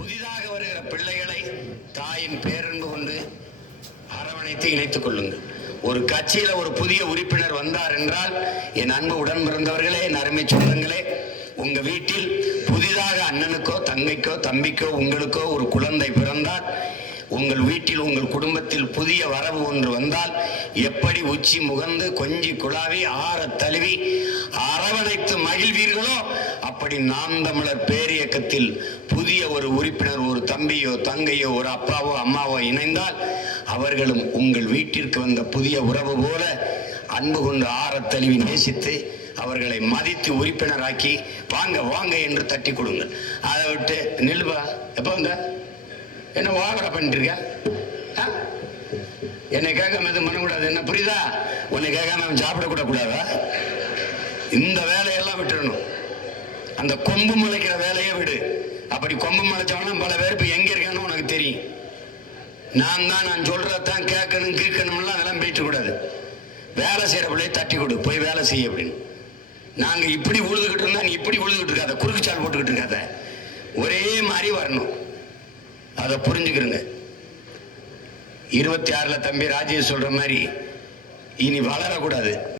புதிதாக வருகிற பிள்ளைகளை தாயின் பேரன்பு கொண்டு அரவணைத்து இணைத்துக் கொள்ளுங்கள். ஒரு கட்சியில ஒரு புதிய உறுப்பினர் வந்தார் என்றால், என் அன்பு உடன் பிறந்தவர்களே, என் அருமை சொந்தங்களே, உங்க வீட்டில் புதிதாக அண்ணனுக்கோ தங்கைக்கோ தம்பிக்கோ உங்களுக்கோ ஒரு குழந்தை பிறந்தால், உங்கள் வீட்டில் உங்கள் குடும்பத்தில் புதிய வரவு ஒன்று வந்தால், எப்படி உச்சி முகந்து கொஞ்சி குழாவி ஆற தழுவி அரவணைத்து மகிழ்வீர்களோ, அப்படி நாம் தமிழர் பேரியக்கத்தில் புதிய ஒரு உறுப்பினர், ஒரு தம்பியோ தங்கையோ ஒரு அப்பாவோ அம்மாவோ இணைந்தால், அவர்களும் உங்கள் வீட்டிற்கு வந்த புதிய உறவு போல அன்பு கொண்டு ஆற தழுவி நேசித்து அவர்களை மதித்து உறுப்பினராக்கி வாங்க வாங்க என்று தட்டி கொடுங்கள். அதை விட்டு நில்வா, எப்போ வந்த, என்ன வாகர பண்ணிருக்க, என்னை கேட்காம எதுவும் பண்ணக்கூடாது, என்ன புரியுதா? உன்னை கேட்காம அவன் சாப்பிடக்கூட கூடாதா? இந்த வேலையெல்லாம் விட்டுறணும். அந்த கொம்பு முளைக்கிற வேலையை விடு. அப்படி கொம்பு முளைச்சவனா பல பேர் இப்ப எங்க இருக்கான்னு உனக்கு தெரியும். நான் சொல்றதான் கேட்கணும் கீழ்க்கணும்லாம் அதெல்லாம் போயிட்டு கூடாது. வேலை செய்யற பிள்ளையை தட்டி கொடு, போய் வேலை செய்ய அப்படின்னு. நாங்க இப்படி உழுதுகிட்டு இருந்தா நீ இப்படி உழுதுகிட்டு இருக்காத, குறுக்குச்சால் போட்டுக்கிட்டு இருக்காத, ஒரே மாதிரி வரணும். அதை புரிஞ்சுக்கிறங்க. 26ல தம்பி ராஜேஷ் சொல்ற மாதிரி இனி வளரக்கூடாது.